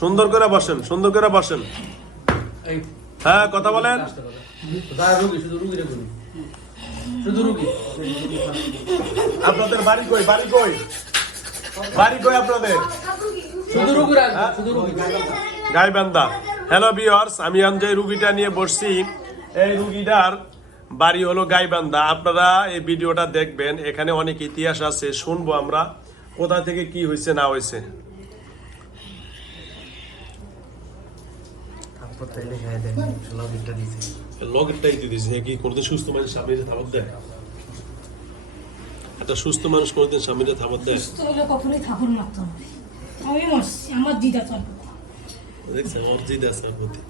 সুন্দর করে বসেন সুন্দর করে বসেন। হ্যাঁ কথা বলেন। আপনাদের বাড়ি কই? বাড়ি কই? বাড়ি কই আপনাদের? হ্যাঁ? গাইবান্ধা। হ্যালো বিয়ার্স আমি আম যে রুগীটা নিয়ে বসছি। এই রুগীটার বাড়ি হলো গাইবান্ধা। আপনারা এই ভিডিওটা দেখবেন এখানে অনেক ইতিহাস আছে শুনব আমরা। কোথা থেকে কি হয়েছে না হয়েছে লগেরটাই দিয়ে দিয়েছে। কি কোনোদিন সুস্থ মানুষ সামনে থামত দেয়? একটা সুস্থ মানুষ কোনোদিন সামনে থামত দেয়? সুস্থ হলে কখনোই ঠাকুর না আমি মরছি আমার দিদা চল দেখছেন ওর জিদ আছে প্রতি।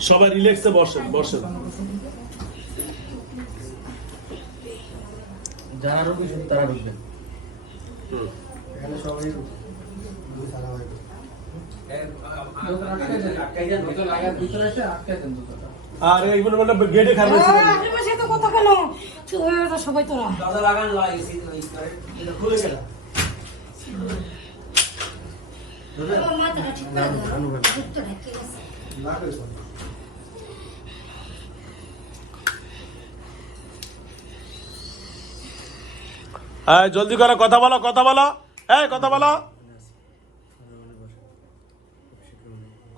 সবাই রিল্যাক্সে বসেন বসেন। যারা রুগী তারা ঢুকবেন। হুম। এখানে সবাই আর এইগুলো গেটে খারাপ হয়েছে তো কথা কেন চুপ হয়ে সবাই তোরা। দাদা লাগান লাগিয়েছি খুলে গেল। হ্যাঁ জলদি করো কথা বলো কথা বলো। এই কথা বলো।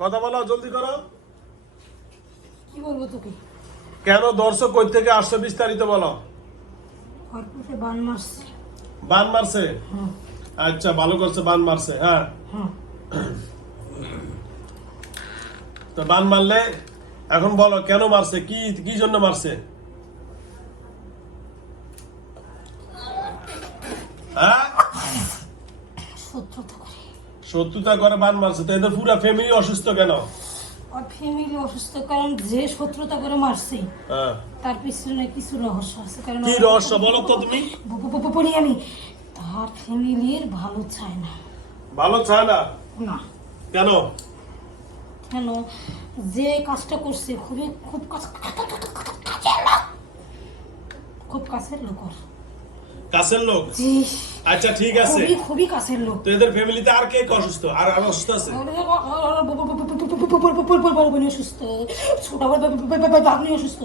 কথা বলো জলদি করো। কি বলব তোকে? কেন দর্শক কই থেকে আসছে বিস্তারিত বলো। খরপুষে বান মারছে। বান মারছে? আচ্ছা ভালো করছে বান মারছে হ্যাঁ। তো বান মারলে এখন বলো কেন মারছে? কি কি জন্য মারছে? হ্যাঁ? শত্রুতা শত্রুতা করে বান মারছে তো এদের পুরো ফ্যামিলি অসুস্থ কেন? আর ফ্যামিলি অসুস্থ কারণ যে শত্রুতা করে মারছে হ্যাঁ। তার পিছনে কিছু রহস্য আছে কারণ কি রহস্য বলো তো তুমি? ব- আমি। তার ফ্যামিলির ভালো চায় না। ভালো চায় না? না। কেন? কেন? যে কাজটা করছে খুবই খুব কাছ- খুব কাছের লোক ওর। কাছের লোক আচ্ছা ঠিক আছে খুবই খুবই কাছের লোক তো এদের ফ্যামিলিতে আর কে অসুস্থ আর আর অসুস্থ আছে অসুস্থ ছোট অসুস্থ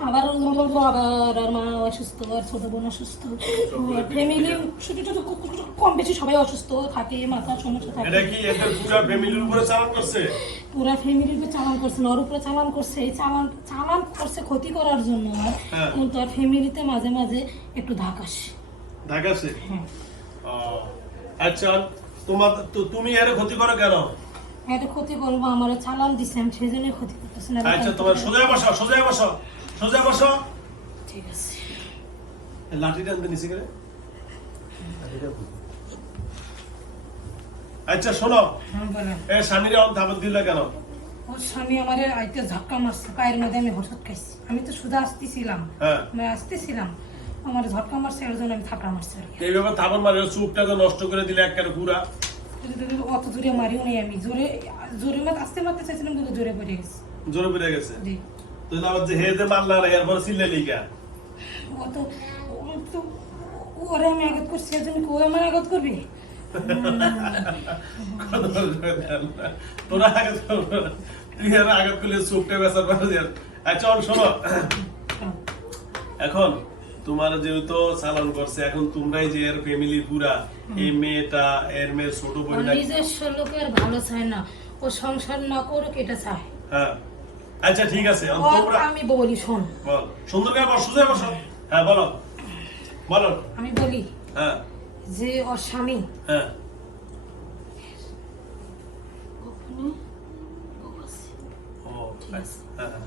আবার আবার মা অসুস্থ আর ছোট বোন অসুস্থ ফ্যামিলি ছোট ছোট কম বেশি সবাই অসুস্থ থাকে সমস্যা থাকে ফ্যামিলির উপরে চালান করছে উপরে চালান করছে চালান চালান করছে ক্ষতি করার জন্য আর আর ফ্যামিলিতে মাঝে মাঝে একটু হ্যাঁ ও, আচ্ছা তোমার তুমি এর ক্ষতি করো কেন ক্ষতি করব আমার চালান দিছে আমি সেই জন্যই ক্ষতি করতেছি না আচ্ছা তোমার সোজা বসো সোজা বসো সোজা বসো। ঠিক আছে। লাঠিটা আনতে নিচে গেলে? আচ্ছা শোনো। হ্যাঁ এ স্বামীরা অন থাপত দিলে কেন? ওর স্বামী আমার আইতে ধাক্কা মারছে পায়ের মধ্যে আমি হঠাৎ খাইছি। আমি তো শুধু আসতেছিলাম। হ্যাঁ। আমি আসতেছিলাম আমার ধাক্কা মারছে এর জন্য আমি থাকা মারছি থাপন মারে চুপটাকে নষ্ট করে দিলে একেবারে পুরা অত জোরে মারিও নাই আমি। জোরে জোরে মাত আসতে মারতে চাইছিলাম কিন্তু জোরে পড়ে গেছে। জোরে পড়ে গেছে? জি। তো আবার যে মারলা না এরপর চিল্লে লিগা। ও তো ও তো ওরে আমি আঘাত করছি এর জন্য ও আমার আঘাত করবি? তোরা আঘাত করব তুই আর আঘাত করলে চোখটা বেসার পারে আচ্ছা শোনো। এখন তোমার যেহেতু চালান করছে এখন তোমরাই যে এর ফ্যামিলি পুরা এই মেয়েটা এর মেয়ের ছোট ও বোনটা নিজস্ব লোকের ভালো চায় না। ও সংসার না করুক এটা চায়। হ্যাঁ। আচ্ছা ঠিক আছে তোমরা আমি বলি শোন। বল। সুন্দর করে বস সুজয় বসো। হ্যাঁ বলো। বলো। আমি বলি হ্যাঁ। যে ওর স্বামী হ্যাঁ। ও আচ্ছা, হ্যাঁ হ্যাঁ,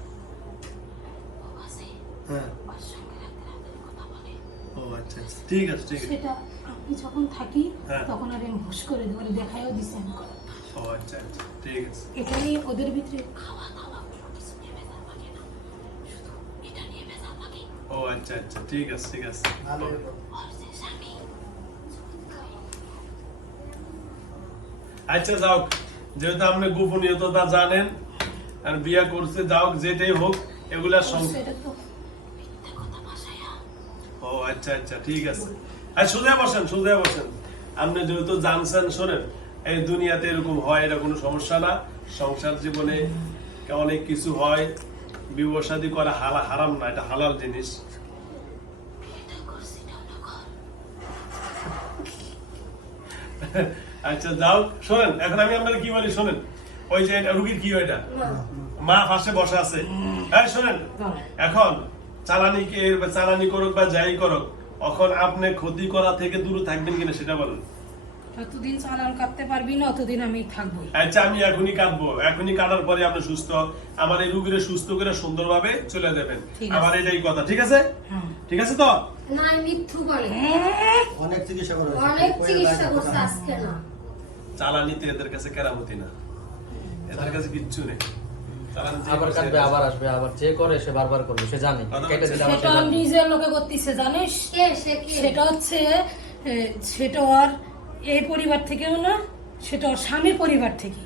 বউ আছে, হ্যাঁ ওর সঙ্গে রাতে রাতে কথা বলে। ও আচ্ছা আচ্ছা ঠিক আছে ঠিক আছে। সেটা আমি যখন থাকি হ্যাঁ। তখন আর আমি হুশ করে দিই ওরে দেখাইও দিছি আমি আচ্ছা আচ্ছা ঠিক আছে। এটা নিয়ে ওদের ভিতরে খাওয়া দাওয়া কোনো কিছু নিয়ে ভেজাল লাগে না। শুধু এটা নিয়ে ভেজাল লাগে। ও আচ্ছা আচ্ছা ঠিক আছে ঠিক আছে। স্বামী আচ্ছা যাও যেহেতু আপনি গোপনীয়তা জানেন আর বিয়া করছে যাও যেটাই হোক এগুলা সং সেটা তো মিথ্যা কথা ভাষায়া ও আচ্ছা আচ্ছা ঠিক আছে। আর সোজা বসেন সোজা বসেন। আপনি যেহেতু জানছেন শোনেন এই দুনিয়াতে এরকম হয় এটা কোনো সমস্যা না। সংসার জীবনে অনেক কিছু হয় বিবাহ শাদী করা হালা হারাম না এটা হালাল জিনিস। আচ্ছা যাও শোনেন এখন আমি আপনাকে কি বলি শোনেন ওই যে রুগীর কি হয় এটা? মা পাশে বসা আছে। হ্যাঁ শোনেন এখন চালানি কে বা চালানি করুক বা যাই করুক এখন আপনি ক্ষতি করা থেকে দূরে থাকবেন কিনা সেটা বলুন। যতদিন চালান কাটতে পারবি না ততদিন আমি থাকব আচ্ছা আমি এখনই কাটবো। এখনই কাটার পরে আপনি সুস্থ আমার এই রুগীরে সুস্থ করে সুন্দরভাবে চলে যাবেন। আমার এটাই কথা ঠিক আছে? হ্যাঁ। ঠিক আছে তো? না মিথ্যু বলে। অনেক চিকিৎসা করা অনেক চিকিৎসা করছে আজকে না। চালানিতে এদের কাছে কেরামতি না। এদের কাছে কিচ্ছু নেই। আবার কাটবে আবার আসবে আবার যে করে সে বারবার করবে সে জানে কেটে দিলে আবার সেটা নিজের লোকে করতেছে জানিস? কে সে কে? সেটা হচ্ছে সেটা আর এই পরিবার থেকেও না সেটা ওর স্বামীর পরিবার থেকে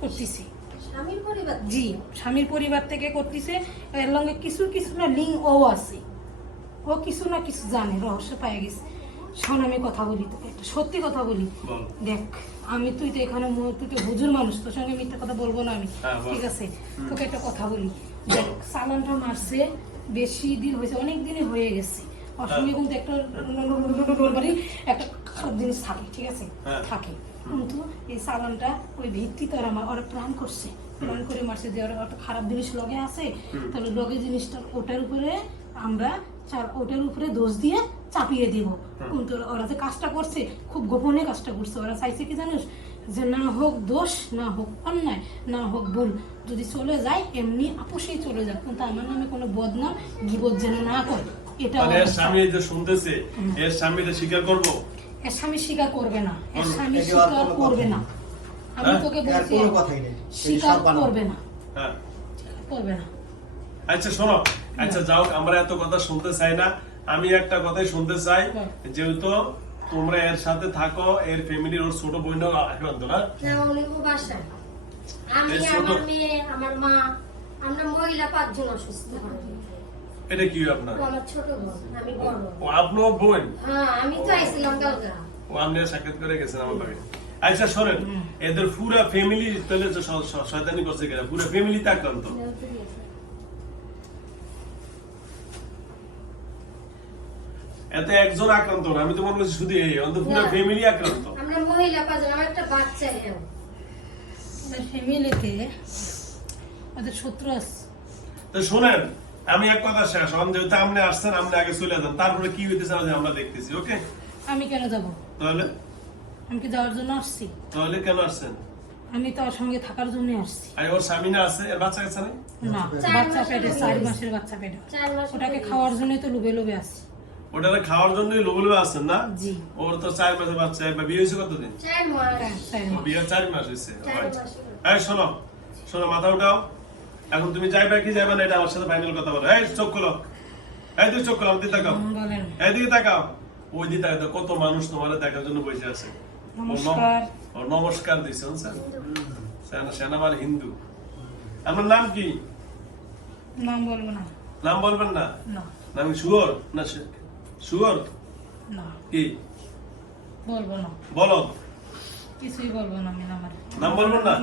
করতেছে। স্বামীর পরিবার জি স্বামীর পরিবার থেকে করতেছে এর লঙ্গে কিছু কিছু না লিঙ্ক ও আছে। ও কিছু না কিছু জানে রহস্য পাই গেছে। শোন আমি কথা বলি তোকে একটা সত্যি কথা বলি। দেখ আমি তুই তো এখানে তুই তো হুজুর মানুষ তোর সঙ্গে মিথ্যা কথা বলব না আমি হ্যাঁ, ঠিক আছে? তোকে একটা কথা বলি। দেখ সালানটা মারছে বেশি দিন হয়েছে অনেক দিনই হয়ে গেছে। ওর সঙ্গে কিন্তু একটা বাড়ি একটা খারাপ জিনিস থাকে ঠিক আছে? হ্যাঁ। থাকে। কিন্তু এই সালানটা ওই ভিত্তি তো আমার ওরা প্ল্যান করছে। প্ল্যান করে মারছে যে ওরা একটা খারাপ জিনিস লগে আছে তাহলে লগে জিনিসটা ওটার উপরে আমরা চার- ওটার উপরে দোষ দিয়ে চাপিয়ে দিব। কিন্তু ওরা যে কাজটা করছে খুব গোপনে কাজটা করছে। ওরা চাইছে কি জানিস? যে না হোক দোষ না হোক অন্যায় না হোক ভুল যদি চলে যায় এমনি আপোষেই চলে যাক। কিন্তু আমার নামে কোনো বদনাম গিবত যেন না করে। এটা মানে এর স্বামী যে শুনতেছে এর স্বামী স্বীকার করব? এর স্বামী স্বীকার করবে না। এর স্বামী স্বীকার করবে না। আমি হ্যাঁ? তোকে বলছি স্বীকার করবে না। হ্যাঁ। করবে না। আচ্ছা শোনো। আচ্ছা যাও আমরা এত কথা শুনতে চাই না। আমি একটা কথাই শুনতে চাই হ্যাঁ। যেহেতু তোমরা এর সাথে থাকো এর ফ্যামিলির ওর ছোট বোন আক্রান্ত না? আমি আমার মেয়ে আমার মা আমরা মহিলা পাঁচজন অসুস্থ। এটা কি আপনার? ও আমার ছোট বোন আমি বড়। ও আপনার বোন? হ্যাঁ আমি তো আইছিলাম কালকে। ও আপনি সাক্ষাৎ করে গেছেন আমার বাড়ি। আচ্ছা শোনেন এদের পুরা ফ্যামিলি তাহলে তো শয়তানি করছে কিনা? পুরো ফ্যামিলিতে আক্রান্ত। এতে একজন আক্রান্ত না আমি তো মনে করছি শুধু এই অন্তত পুরো ফ্যামিলি আক্রান্ত। আমরা মহিলা পাঁচজন আমার একটা বাচ্চা ওদের ফ্যামিলিতে ওদের শত্রু আছে। তো শোনেন আমি এক কথা শেষ হন যেহেতু আপনি আসছেন আপনি আগে চলে যান তারপরে কি হইতেছে আমরা দেখতেছি ওকে? আমি কেন যাব? তাহলে? আমি কি যাওয়ার জন্য আসছি? তাহলে কেন আসছেন? আমি তো ওর সঙ্গে থাকার জন্য আসছি। আর ওর স্বামী না আছে এর বাচ্চা কাছে নেই না বাচ্চা পেটে হয়ে চার মাসের বাচ্চা পেটে। ওটাকে খাওয়ার জন্যই তো লুবে লুবে আসছি। ওটারে খাওয়ার জন্যই লোবলবে আসছেন না? ওর তো চার মাসের বাচ্চা বা বিয়ে হয়েছে কতদিন? চার মাস। হ্যাঁ, চার মাস। বিয়ে চার মাস হয়েছে। এই শোনো শোনো মাথা উঠাও। এখন তুমি যাইবে কি যাবে না এটা আমার সাথে ফাইনাল কথা বলো। এই চোখ খোলো। এই তুই চোখ খোলো আমার দিকে তাকাও। এইদিকে তাকাও। ওই দিকে তাকাও কত মানুষ তোমার দেখার জন্য বসে আছে। নমস্কার। ও নমস্কার দিছে স্যার সেনা সেনাবাল হিন্দু। আমার নাম কি? নাম বলব না। নাম বলবেন না? না। নাম শুয়োর? না শুয়োর না। কি? বলব না। বলো। কিছুই বলব না আমি আমার নাম বলবেন না?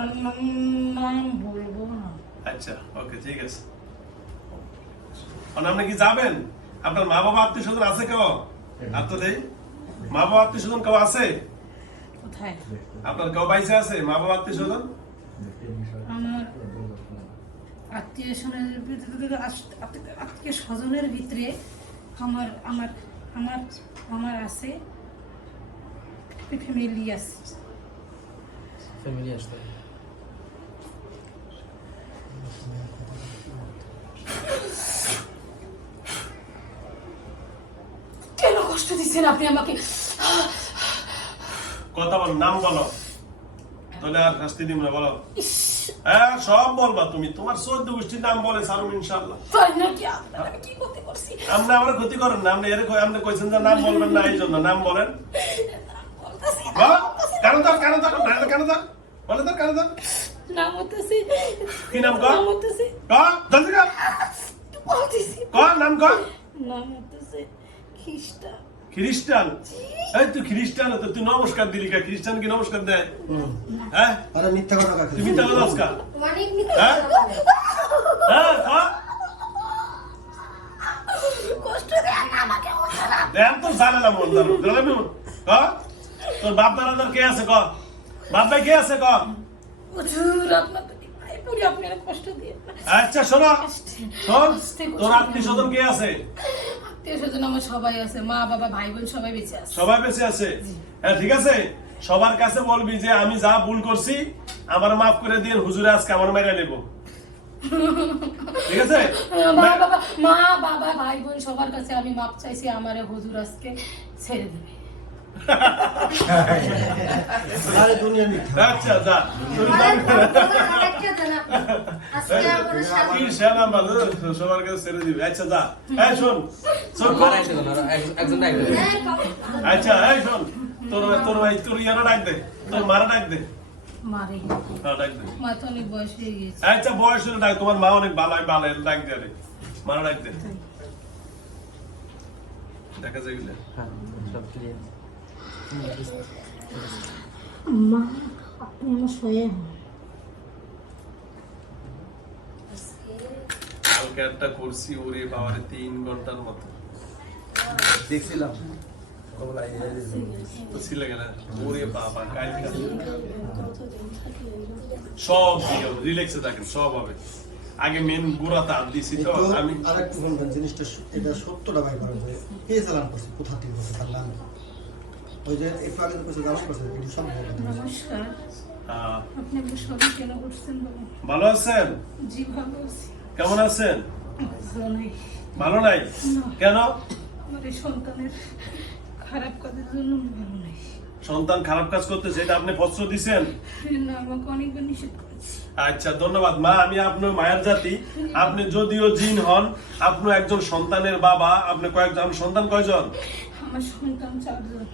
নাম বলব না। আচ্ছা ওকে ঠিক আছে। আপনি কি যাবেন? আপনার মা বাবা আত্মীয় স্বজন আছে কেউ? আপনাদের মা বাবা আত্মীয় স্বজন কেউ আছে? কোথায়? আপনার কেউ বাইসে আছে? মা বাবা আত্মীয় স্বজন আমার আত্মীয় স্বজনের ভিতরে আত্মীয় স্বজনের ভিতরে আমার আমার আমার আমার আছে ফ্যামিলি আছে। ফ্যামিলি আসতে কেন কষ্ট দিচ্ছেন আপনি আমাকে? কথা বল নাম বলো। তাহলে আর শাস্তি দিব না বলো। হ্যাঁ সব বলবা তুমি। তোমার চোদ্দ গোষ্ঠীর নাম বলে সারুম ইনশাল্লাহ তাই নাকি? আপনার কি করতে পারছি? আপনি আমার ক্ষতি করেন না আপনি এর আপনি কইছেন যে নাম বলবেন না এই জন্য নাম বলেন কেন দাও কেন দাও কেন দাও বলে দাও কেন দাও নাম হতেছি কি নাম কর? নাম হতেছি ক? জলদি কর বলতেছি। ক? নাম কর নাম হতেছে খ্রিস্টা খ্রিস্টান। এই তুই খ্রিস্টান তো তুই নমস্কার দিলি কা? খ্রিস্টান কি নমস্কার দেয়? হ্যাঁ? আরে মিথ্যা কথা কাকে তুমি তাহলে নমস্কার অনেক মিথ্যা হ্যাঁ? কথা বলে। হ্যাঁ হ্যাঁ কষ্ট দেয় না আমাকে দেন তো জানে না মন জানো জানে না ক তোর বাপ দাদাদের কে আছে ক? বাপ ভাই কে আছে ক? হুজুর আপনার তো ভাই পুরি আপনি কষ্ট দিয়ে আচ্ছা শোনো। শোন তোর আত্মীয় স্বজন কে আছে? আত্মীয় স্বজন আমার সবাই আছে মা বাবা ভাই বোন সবাই বেঁচে আছে। সবাই বেঁচে আছে? হ্যাঁ ঠিক আছে? সবার কাছে বলবি যে আমি যা ভুল করছি আমার মাফ করে দিন হুজুরে আজকে আমার মেরে নেব। ঠিক আছে? মা বাবা মা বাবা ভাই বোন সবার কাছে আমি মাপ চাইছি আমারে হুজুর আজকে ছেড়ে দেবে। আরে দুনিয়া মিথ্যা আচ্ছা যা সবার কাছে ছেড়ে দিবি। আচ্ছা যা। শোন আচ্ছা শোন তোর তোর ভাই তোর ইয়ারা ডাক দে তোর মারা ডাক দে। মারে। হ্যাঁ আচ্ছা বয়স হলে ডাক তোমার মা অনেক ভালো ভালো ডাক দে মারা ডাক দে। দেখা যায় গেলে মা আপনি আমার শোয়ে হন। কালকে একটা করছি ওরে বাবারে তিন ঘণ্টার মতো। দেখছিলাম। সব রিল্যাক্সে থাকেন সব হবে। আগে মেন তো একটু আমি আরেকটু জিনিসটা এটা সত্যটা করা করছে? কোথা থেকে পারলাম ওই যে একটু আগে করছে সব বলে নমস্কার। আপনি কেন করছেন বলুন ভালো আছেন? জি ভালো আছি। কেমন আছেন? ভালো নাই। কেন? আমার সন্তানের খারাপ কাজের জন্য ভালো নাই। সন্তান খারাপ কাজ করতেছে এটা আপনি পত্র দিছেন? না আমাকে অনেকবার নিষেধ আচ্ছা ধন্যবাদ। মা আমি আপনার মায়ের জাতি। আপনি যদিও জিন হন আপনি একজন সন্তানের বাবা আপনি কয়েকজন সন্তান কয়জন?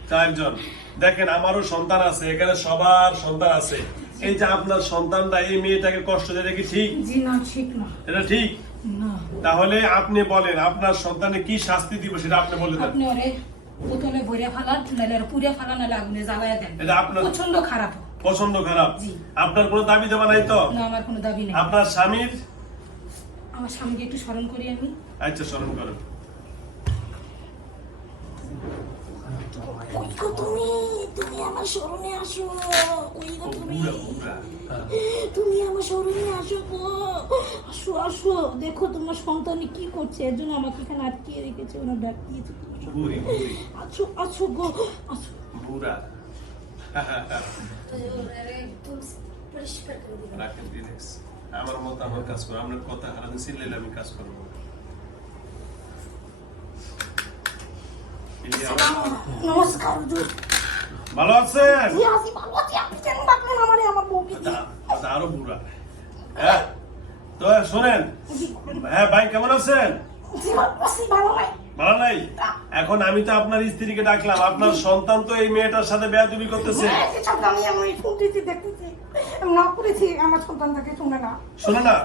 চারজন দেখেন আমারও সন্তান আছে এখানে সবার সন্তান আছে। এই যে আপনার সন্তানটা এই মেয়েটাকে কষ্ট দেয় কি ঠিক? এটা ঠিক? তাহলে আপনি বলেন আপনার সন্তানে কি শাস্তি দিব সেটা আপনি বলে দেন। ভরে ফালান পুড়ে ফালান আগুনে জ্বালায় দেন। এটা আপনার- প্রচণ্ড খারাপ। পছন্দ খারাপ। আপনার কোনো দাবি দেওয়া নাই তো? না আমার কোনো দাবি নেই। আপনার স্বামীর? আমার স্বামীকে একটু স্মরণ করি আমি। আচ্ছা স্মরণ করেন। গো তুমি তুমি আমার স্মরণে আসো গো তুমি। বুড়া তুমি আমার স্মরণে আসো গো। আসো আসো দেখো তোমার সন্তানে কি করছে এর জন্য আমাকে এখানে আটকিয়ে রেখেছে ওরা ডাক দিয়েছে আসো আসো গো আসো। বুড়া। আমার মতো আমার কাজ করো আপনার কথা হারাতে চিনলে আমি কাজ করব এই যে আমার- নমস্কার ভালো আছেন? জি আসি ভালো আছি। আপনি কেন ডাকলেন আমারে আমার বউকে দিয়ে? আচ্ছা, আচ্ছা, আরও বুড়া। হ্যাঁ তো শোনেন হ্যাঁ ভাই কেমন আছেন? ভালো নাই। এখন আমি তো আপনার স্ত্রীকে ডাকলাম আপনার সন্তান তো এই মেয়েটার সাথে বেয়াদবি করতেছে। হ্যাঁ, আমি আমি শুনতেছি দেখতেছি না করেছি আমার সন্তান তাকে শুনে না। শোনো না?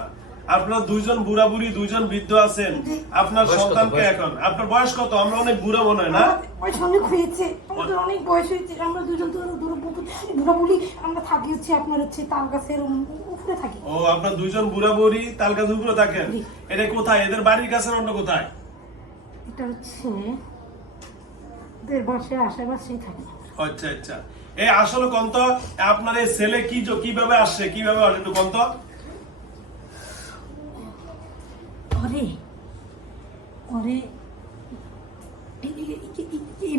আপনার দুইজন বুড়া বুড়ি দুইজন বৃদ্ধ আছেন। আপনার সন্তানকে এখন। আপনার বয়স কত? আমরা অনেক বুড়া মনে হয় না? বয়স অনেক হয়েছে। আমাদের অনেক। বয়স হয়েছে। আমরা দুজন তো বুড়া বলি আমরা থাকি হচ্ছে আপনার হচ্ছে তাল গাছের উপরে থাকি। ও আপনার দুইজন বুড়া বুড়ি তাল উপরে থাকেন? এটা কোথায়? এদের বাড়ির কাছে অন্য কোথায়? এটা হচ্ছে বাসে আশেপাশেই থাকি। আচ্ছা আচ্ছা। এই আসলে কন্ত আপনার এই ছেলে কি জ- কীভাবে আসছে? কীভাবে আসে একটু কন্ত?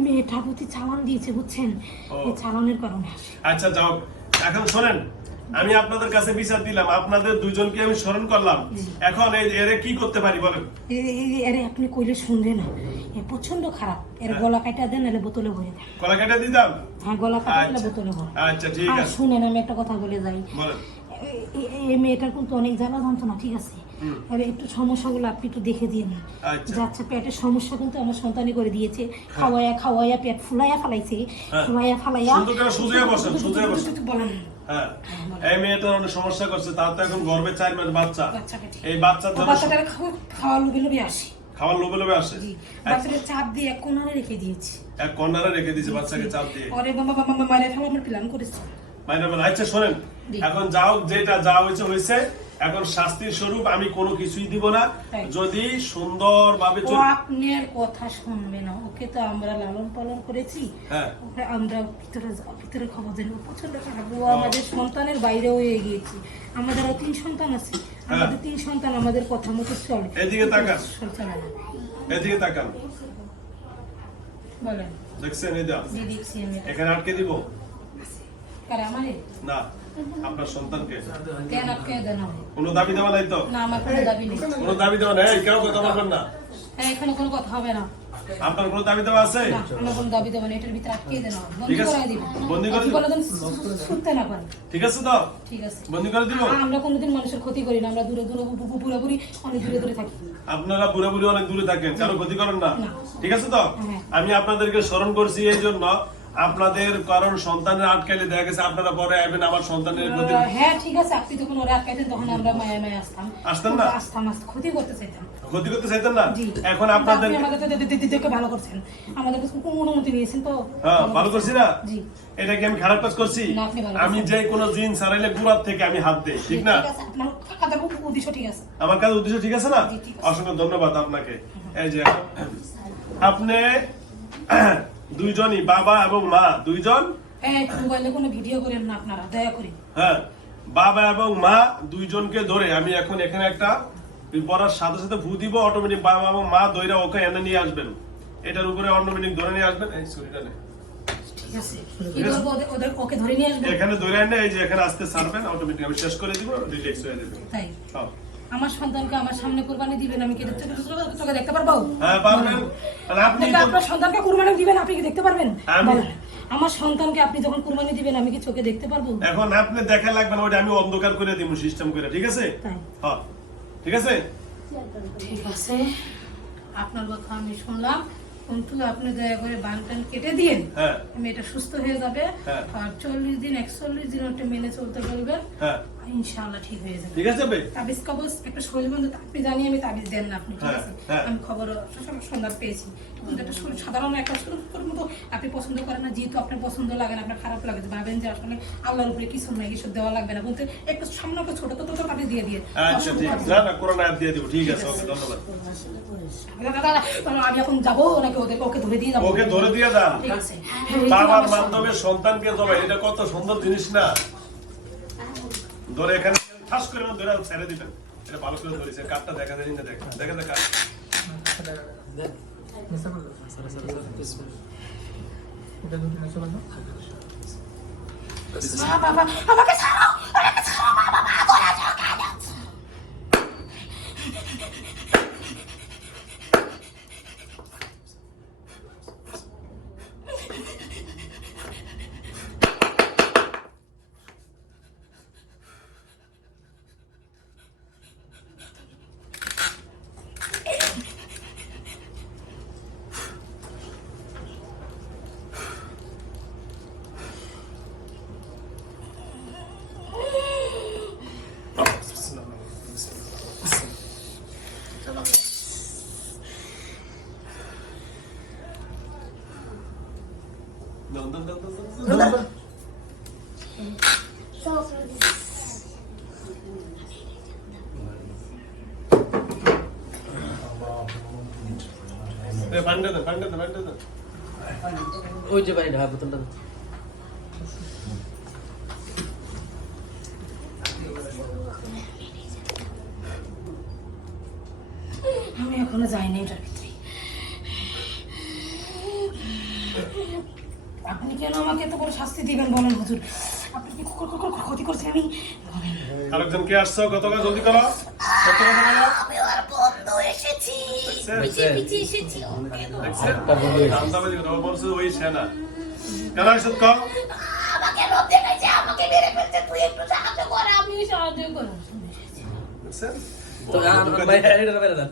মেয়েটা প্রতি চালান দিয়েছে বুঝছেন? এই চালানের কারণে আচ্ছা যাও। এখন শোনেন আমি আপনাদের কাছে বিচার দিলাম আপনাদের দুইজনকে আমি স্মরণ করলাম। এখন এরে কি করতে পারি বলেন? এরে আপনি কইলে শুনবে না। এ প্রচণ্ড খারাপ। এর গলা কাটা দেন বোতলে ভরে দেন। কলা কেটে দিতাম হ্যাঁ গলা কাটা দিলে আচ্ছা। বোতলে ভরে। আচ্ছা ঠিক আছে। শুনেন আমি একটা কথা বলে যাই। বলেন। এই মেয়েটার কিন্তু অনেক জ্বালা যন্ত্রণা ঠিক আছে? আর একটু সমস্যাগুলো আপনি একটু দেখে দিয়ে না আচ্ছা। যাচ্ছে পেটের সমস্যা কিন্তু আমার সন্তানই করে দিয়েছে। খাওয়াইয়া পেট ফুলাইয়া ফালাইছে। হ্যাঁ। ফুলাইয়া ফালাইয়া সুন্দর বসেন, সোজাইয়া বসেন। বলেন। হ্যাঁ। এই মেয়েটার অনেক সমস্যা করছে তার তো এখন গর্ভে চার মাস বাচ্চা। এই বাচ্চার জন্য খাওয়া খাওয়া লুবে লুবে আসে। খাবার লোভে লোভে আসে। জি আচ্ছা, চাপ দিয়ে এক কোনারে রেখে দিয়েছি। এক কর্নারে রেখে দিয়েছে বাচ্চাকে চাপ দিয়ে। পরে বাবা বাবা বাবা ফেলা আমার প্ল্যান করেছে। মাইনা আচ্ছা শোনেন। এখন যাও যেটা যা হয়েছে হয়েছে। এখন শাস্তির স্বরূপ আমি কোনো কিছুই দিব না। যদি সুন্দরভাবে ও আপনার কথা শুনবে না। ওকে তো আমরা লালন পালন করেছি। হ্যাঁ। আমরা ভিতরে ভিতরে খবর জানি প্রচণ্ড খারাপ। ও আমাদের সন্তানের বাইরেও হয়ে গিয়েছে। আমাদের তিন সন্তান আছে। আমাদের তিন সন্তান আমাদের কথা মতো চলে। হ্যাঁ। এদিকে তাকান। এদিকে তাকান। বলেন। দেখছেন এটা। এখানে আটকে দিব? কারে আমারে? না। আপনার সন্তানকে? কেন দাবি দেওয়া নাই তো? না আমার কোনো দাবি নেই। কোনো দাবি দেওয়া নেই? কেউ কথা বলবেন না। হ্যাঁ এখানে কোনো কথা হবে না। আপনার কোনো দাবি দেওয়া আছে? আমার কোনো দাবি দেবো না এটার ভিতরে আটকে দেন বন্দি করে দিবে। বন্দি করে দিবে? বলে দেন শুনতে না পারে ঠিক আছে তো? ঠিক আছে। বন্দি করে দিব? আমরা কোনোদিন মানুষের ক্ষতি করি না। আমরা দূরে দূরে পুরোপুরি অনেক দূরে দূরে থাকি। আপনারা বুড়ি অনেক দূরে থাকেন। কারও ক্ষতি করেন না? না। ঠিক আছে তো? হ্যাঁ। আমি আপনাদেরকে স্মরণ করছি এই জন্য আপনাদের কারণ সন্তানের আটকাইলে দেখা গেছে আপনারা পরে আসবেন আমার সন্তানের প্রতি হ্যাঁ ঠিক আছে আপনি যখন ওরা আটকাইতেন তখন আমরা মায়া মায়া আসতাম। আসতেন না? আসতাম আসতাম ক্ষতি করতে চাইতাম। ক্ষতি করতে চাইতেন না? এখন আপনাদের দে- ভালো করছেন। আমাদের কাছে কোনো অনুমতি নিয়েছেন তো। হ্যাঁ ভালো করছি না? জি। এটা কি আমি খারাপ কাজ করছি? আমি। যে কোনো জিন সারাইলে গুড়ার থেকে আমি হাত দেই ঠিক না? আমার কাছে উদ্দেশ্য ঠিক আছে না। অসংখ্য ধন্যবাদ আপনাকে। এই যে আপনি দুইজনই বাবা এবং মা। দুইজন? হ্যাঁ মোবাইলে কোনো ভিডিও করেন না আপনারা দয়া করে। হ্যাঁ বাবা এবং মা দুইজনকে ধরে আমি এখন এখানে একটা পড়ার সাথে সাথে ভু দিব অটোমেটিক বাবা এবং মা দইরা ওকে এনে নিয়ে আসবেন। এটার উপরে অটোমেটিক ধরে নিয়ে আসবেন। এই নে। এখানে ধরে এনে এই যে এখানে আসতে ছাড়বেন অটোমেটিক আমি শেষ করে দিব রিল্যাক্স হয়ে যাবে। তাই। হ্যাঁ। আমার সন্তানকে আমার সামনে কোরবানি দিবেন আমি কি দেখতে চোখে দেখতে পারব? হ্যাঁ পারবেন। আপনি আপনার সন্তানকে কুরবানি দিবেন আপনি কি দেখতে পারবেন? আমি- আমার সন্তানকে আপনি যখন কুরবানি দিবেন আমি কি চোখে দেখতে পারব? এখন আপনি দেখা লাগবে না ওটা আমি অন্ধকার করে দিব সিস্টেম করে ঠিক আছে? হ্যাঁ ঠিক আছে? ঠিক আছে। আপনার কথা আমি শুনলাম। কিন্তু আপনি দয়া করে বান টান কেটে দিন হ্যাঁ। আমি এটা সুস্থ হয়ে যাবে। হ্যাঁ। আর চল্লিশ দিন একচল্লিশ দিন ওটা মেনে চলতে বলবেন হ্যাঁ। ইনশাআল্লাহ ঠিক হয়ে যাবে। ঠিক আছে ভাই। তাবিজ কবজ একটা শরীর বন্ধু আপনি জানি আমি তাবিজ দেন না আপনি ঠিক হ্যাঁ, আছে। আমি খবর সন্ধান পেয়েছি। কিন্তু একটা সাধারণ একটা শরীর মতো আপনি পছন্দ করেন না যেহেতু আপনার পছন্দ লাগে না আপনার খারাপ লাগে ভাবেন যে আসলে আল্লাহর উপরে কিছু নাই কিছু দেওয়া লাগবে না। বলতে একটু সামনে একটা ছোট তো দিয়ে দিয়ে। আচ্ছা ঠিক। আছে না না করোনা অ্যাপ দিয়ে দিব। ঠিক আছে ওকে ধন্যবাদ। আমি এখন যাব নাকি ওদেরকে ওকে ধরে দিয়ে যাব? ওকে ধরে দিয়ে যান। বাবার মাধ্যমে সন্তানকে জবাই এটা কত সুন্দর জিনিস না? ধরে এখানে ঠাস করে ধরে ছেড়ে দিবেন। এটা ভালো করে ধরেছে কাঠটা দেখা যায় না দেখা দেখা দেখা। মা, বাবা, আমাকে ছাড়ো মা, বাবা, ধরে যাও কেন? দাও, দাও, দাও, দাও, দাও, দাও। এ, পান্ডে দাও, পান্ডে দাও, পান্ডে দাও। ওই যে বাড়ি ঢাকা বোতলটা আমি এখনও যাইনি এটার ভিতরে। আপনি কেন আমাকে এত বড় শাস্তি দিবেন বলেন হুজুর? আপনি কি ক- ক- ক- ক্ষতি করছেন আমি? আরেকজন কে আসছো? কত কথা জলদি করো। আমি আর বন্ধু এসেছি। পিছিয়ে পিছিয়ে এসেছি। ওকে তো। বলছে ওই সেনা কেন আসত কম আমাকে লোভ দেখাইছে আমাকে মেরে ফেলছে তুই একটু সাহায্য কর আমি সাহায্য করব। দেখছেন? তো আর বাইরে এটা বাইরে দাও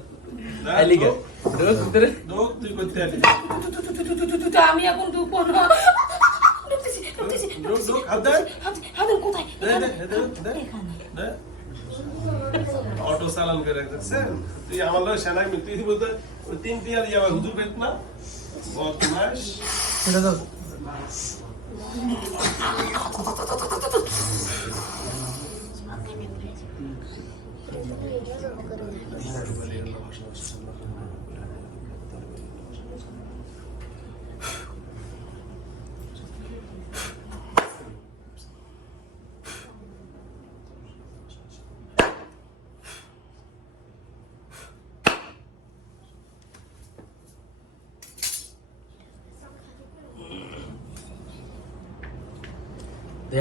ভিতরে তুই করতে আলি। আমি এখন না। অটো চালান করে আমার লোক সেনাই তুই বলতে তিন টিয়ার হুজুর পেত না? বদমাস। সেটা দাও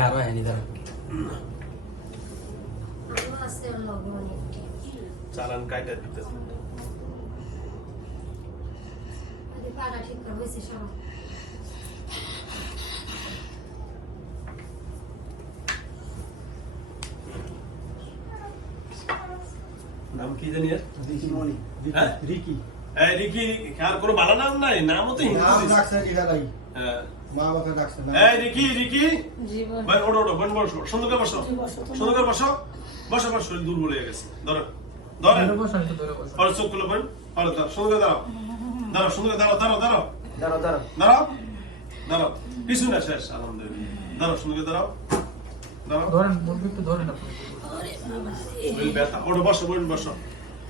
আরও হ্যানি চালান কাইটা পাড়া ঠিক করা হয়েছে সব নাম কি জানি? রিকি মনি হ্যাঁ? রিকি। এই রিকি আর কোনো ভালো নাম নাই? নামও তো হিন্দু নাম হ্যাঁ। মা বাবা ডাকছে না। এই রিকি রিকি। জীবন ওঠো ওঠো বোন বসো। সুন্দর করে বসো বসো। সুন্দর করে বসো। বসো বসো শরীর দুর্বল হয়ে গেছে। ধরো ধরেন ধরে বসো একটু ধরে বসো। আর চোখ খুলে বোন আর দাঁড়াও সুন্দর করে দাঁড়াও। দাঁড়াও সুন্দর করে দাঁড়াও দাঁড়াও দাঁড়াও। দাঁড়াও দাঁড়াও। দাঁড়াও। দাঁড়াও। কিছু না শেষ আলহামদুলিল্লাহ। দাঁড়াও সুন্দর করে দাঁড়াও। দাঁড়াও। ধরেন মুরগি একটু ধরেন আপনি ব্যথা। ওঠো বসো বোন বসো।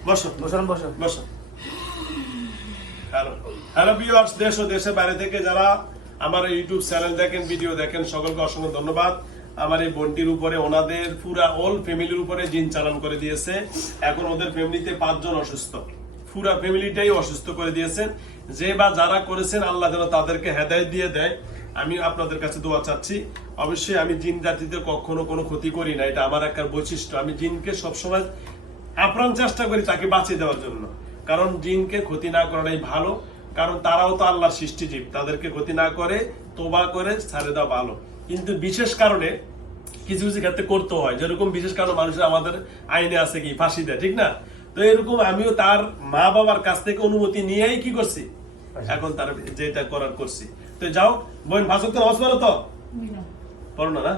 বসো। বসুন বসো বসো। হ্যালো। হ্যালো দেশ ও দেশের বাইরে থেকে যারা আমার ইউটিউব চ্যানেল দেখেন ভিডিও দেখেন, সকলকে অসংখ্য ধন্যবাদ। আমার এই বোনটির উপরে ওনাদের পুরা অল ফ্যামিলির উপরে জিন চালান করে দিয়েছে। এখন ওদের ফ্যামিলিতে পাঁচজন অসুস্থ। পুরা ফ্যামিলিটাই অসুস্থ করে দিয়েছেন যে বা যারা করেছেন, আল্লাহ যেন তাদেরকে হেদায়ত দিয়ে দেয়। আমি আপনাদের কাছে দোয়া চাচ্ছি। অবশ্যই আমি জিন জাতিদের কখনো কোনো ক্ষতি করি না, এটা আমার একটা বৈশিষ্ট্য। আমি জিনকে সবসময় আপ্রাণ চেষ্টা করি তাকে বাঁচিয়ে দেওয়ার জন্য। কারণ জিনকে ক্ষতি না করাটাই ভালো। কারণ তারাও তো আল্লাহর সৃষ্টিজীব। তাদেরকে ক্ষতি না করে তোবা করে ছাড়ে দেওয়া ভালো। কিন্তু বিশেষ কারণে কিছু কিছু ক্ষেত্রে করতে হয়। যেরকম বিশেষ কারণে মানুষের আমাদের আইনে আছে কি ফাঁসি দেয় ঠিক না? তো এরকম আমিও তার মা বাবার কাছ থেকে অনুমতি নিয়েই কি করছি? এখন তার যেটা করার করছি। তো যাও বোন তো নামাজ পড়ো তো? পড়ো না। না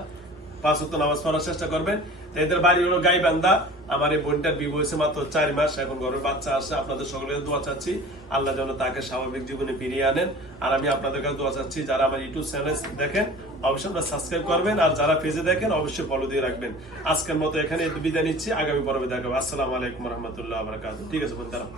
ওয়াক্ত নামাজ পড়ার চেষ্টা করবেন। তো এদের বাড়ি হলো গাইবান্ধা। আমার এই বোনটার বিয়ে হয়েছে মাত্র চার মাস, এখন ঘরের বাচ্চা আসে আপনাদের সকলের দোয়া চাচ্ছি। আল্লাহ যেন তাকে স্বাভাবিক জীবনে ফিরিয়ে আনেন। আর আমি আপনাদের কাছে দোয়া চাচ্ছি, যারা আমার ইউটিউব চ্যানেল দেখেন, অবশ্যই আপনারা সাবস্ক্রাইব করবেন, আর যারা পেজে দেখেন, অবশ্যই ফলো দিয়ে রাখবেন। আজকের মতো এখানে বিদায় নিচ্ছি, আগামী পর্বে দেখাবো আসসালামু আলাইকুম রহমতুল্লাহ আবরকাত ঠিক আছে, বোন, দাঁড়াও।